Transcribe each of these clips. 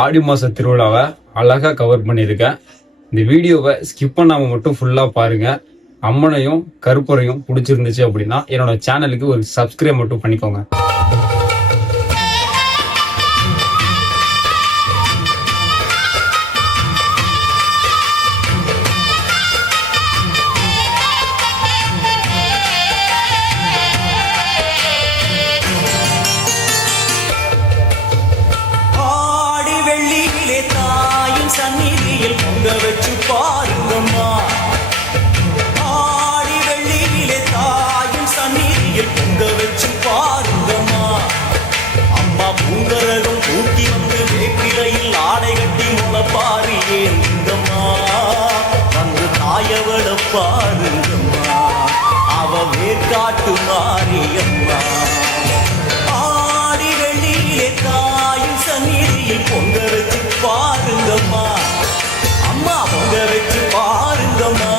ஆடி மாச திருவிழாவை அழகா கவர் பண்ணியிருக்கேன். இந்த வீடியோவை ஸ்கிப் பண்ணாம மட்டும் ஃபுல்லா பாருங்க. அம்மனையும் கருப்பரையும் பிடிச்சிருந்துச்சு அப்படின்னா என்னோட சேனலுக்கு ஒரு சப்ஸ்கிரைப் மட்டும் பண்ணிக்கோங்க. சந்நிதியில் பொங்க வச்சு பாருங்கம்மா. ஆடி வெள்ளியிலே தாயும் சந்நிதியில் பொங்க வச்சு பாருங்கம்மா. அம்மா பூங்கரகம் தூக்கி வந்து வேப்பிலையில் ஆடை கட்டி முளப்பாரி ஏந்துங்கம்மா. வந்து தாயவள பாருங்கம்மா, அவ வேர்காட்டு மாரியம்மா. ஆடி வெள்ளியிலே தாயும் சந்நிதியில் பொங்க வச்சு பாருங்கம்மா. அம்மா பொங்க வச்சு பாருங்கம்மா.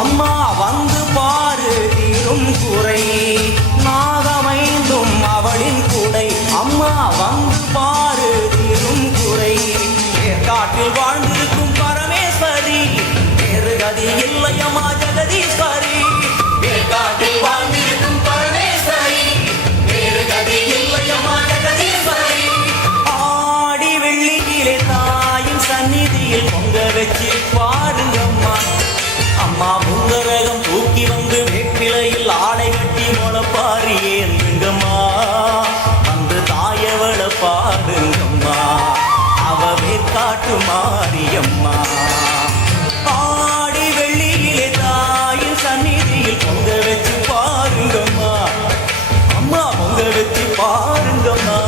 அம்மா வந்து பாரு தீரும் குறை, நாகமைந்தும் அவளின் கூடை. அம்மா வந்து பாரு தீரும் குறை. காட்டில் வாழ்ந்திருக்கும் பரமேஸ்வரி, வேறு கதி இல்லையம்மா ஜெகதீஸ்வரி. காட்டில் வாழ்ந்திருக்கும் பரமேஸ்வரி, வேறு கதி இல்லையம்மா ஜெகதீஸ்வரி. ஆடி வெள்ளியிலே தாயின் சந்நிதியில் பொங்க வச்சு பாருங்கம்மா. அம்மா பூங்கரகம் தூக்கி வந்து வேப்பிலையில் ஆடை கட்டி முளப்பாரி ஏந்துங்கம்மா. வந்து தாயவள பாருங்கம்மா, அவ வேர்காட்டு மாரியம்மா. ஆடி வெள்ளியிலே தாயின் சந்நிதியில் பொங்க வச்சு பாருங்கம்மா. அம்மா பொங்க வச்சு பாருங்கம்மா.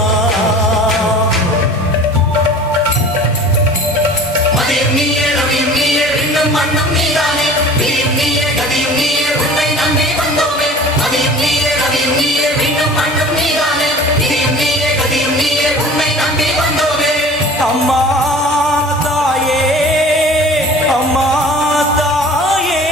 மன்னம் நீதானே, நீயும் நீயே கதியும் நீயே, உன்னை நம்பி வந்தோமே. அதியும் நீயே கதியும் நீயே, இன்னும் மன்னம் நீதானே, நீயும் நீயே கதியும் நீயே, உன்னை நம்பி வந்தோமே. அம்மா தாயே, அம்மா தாயே.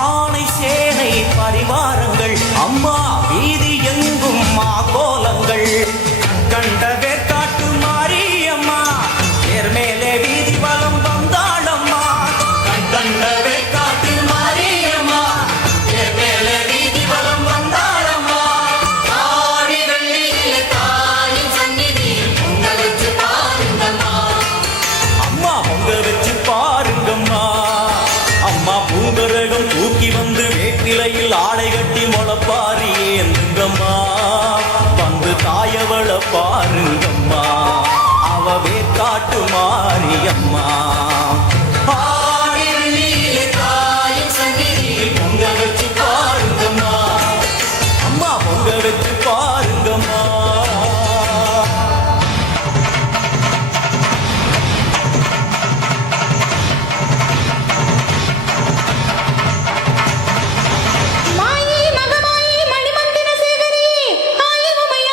ஆனை சேனை பரிவாரங்கள் அம்மா வீதி எங்கும் மாகோலங்கள். கண்ட வேற்காட்டு மாரியம்மா, தேர் மேலே வீதி வலம் வந்தாளம்மா. கண்ட வேற்காட்டு மாரியம்மா, தேர் மேலே வீதி வலம் வந்தாளம்மா. ஆடி வெள்ளியிலே தாயின் சந்நிதியில் பொங்க வச்சு பாருங்கம்மா. அம்மா பொங்க வச்சு பாருங்கம்மா. அம்மா பூங்கரகம் தூக்கி வந்து வேப்பிலையில் ஆடை கட்டி முளப்பாரி ஏந்துங்கம்மா. வந்து தாயவள பாருங்கம்மா, அவ வேர்காட்டு மாரியம்மா. ஆடி வெள்ளியிலே தாயின் சந்நிதியில் பொங்க வச்சு பாருங்கம்மா. அம்மா பொங்க வச்சு பாருங்கம்மா. மாயி மகமாயி மணிமந்திர சேகரி, ஆயி உமையா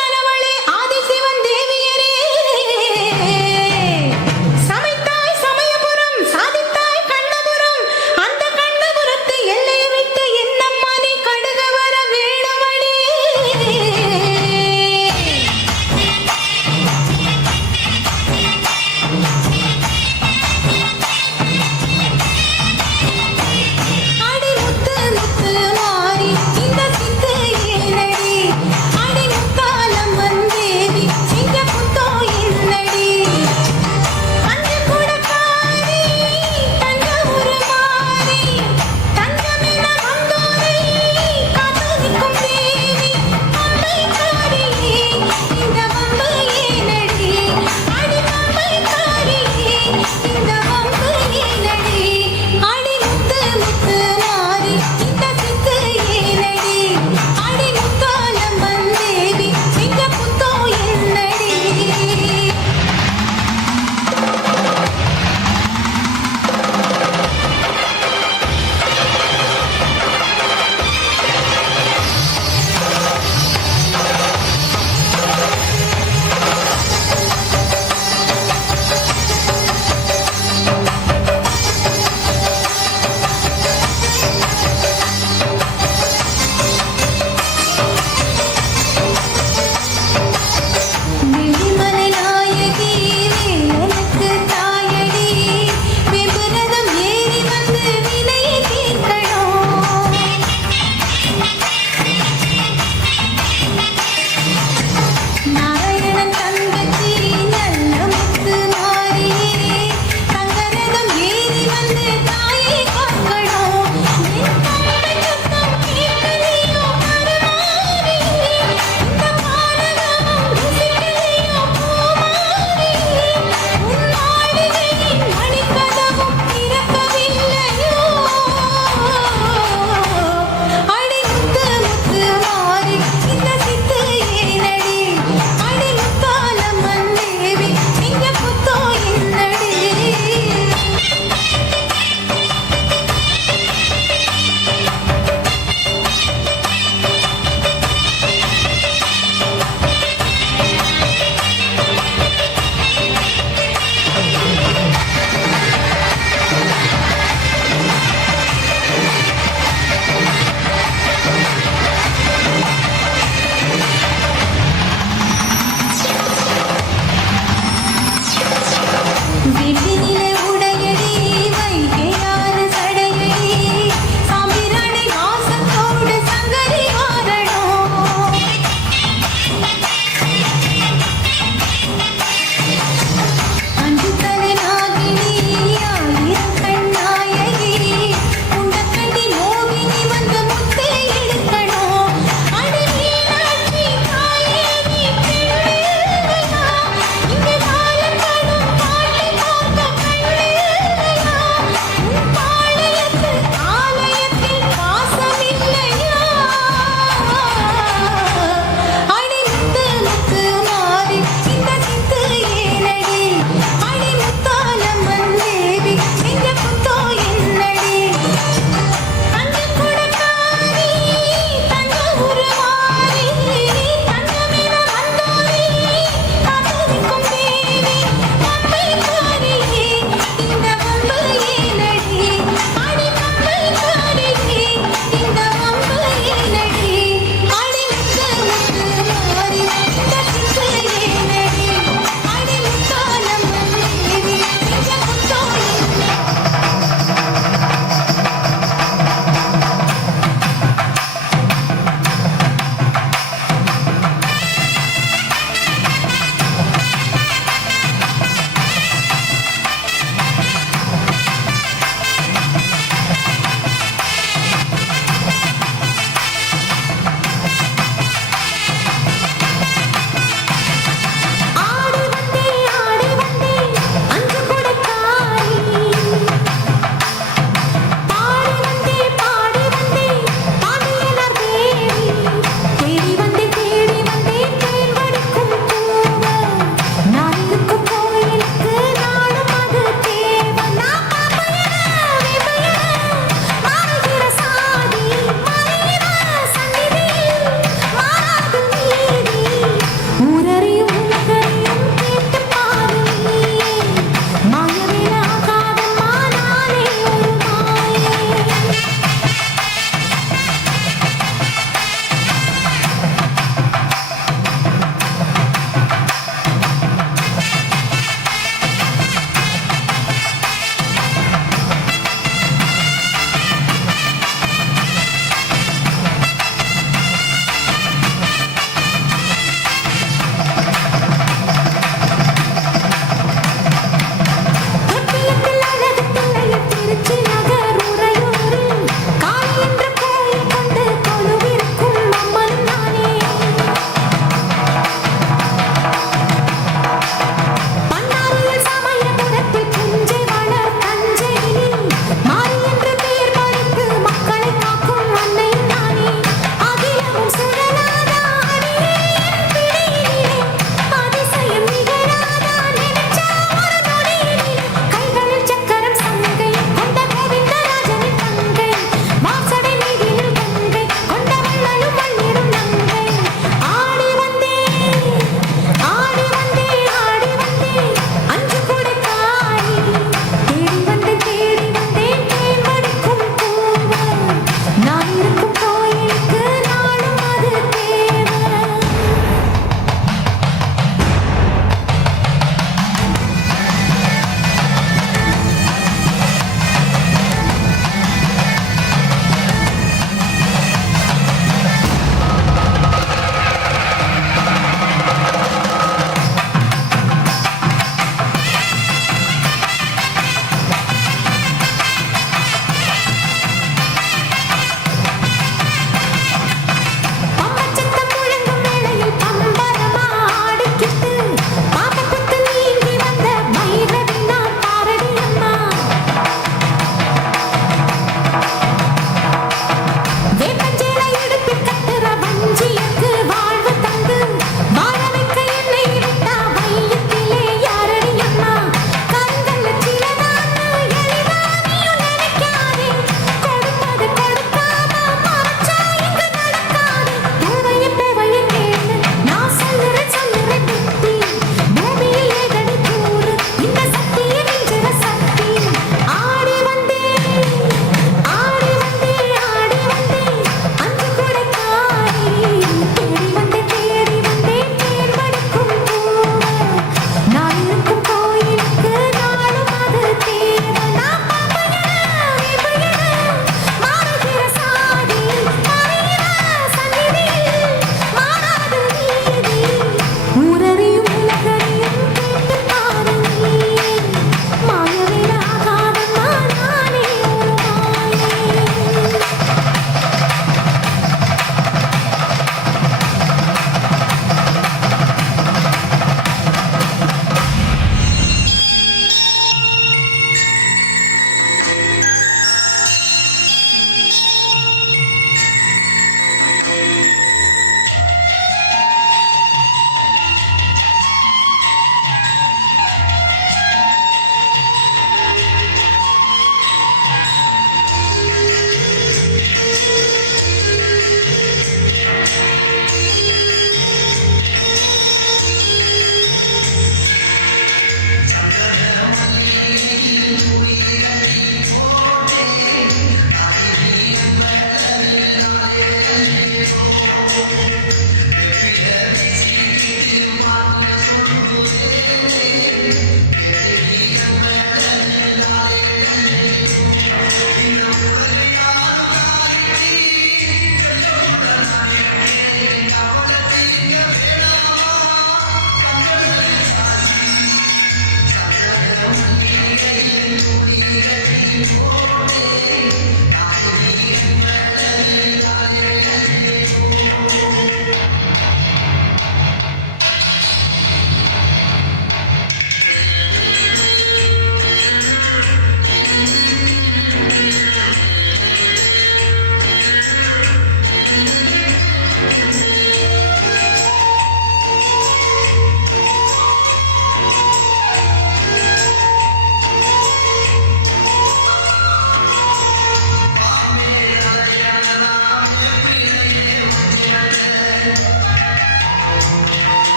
நீ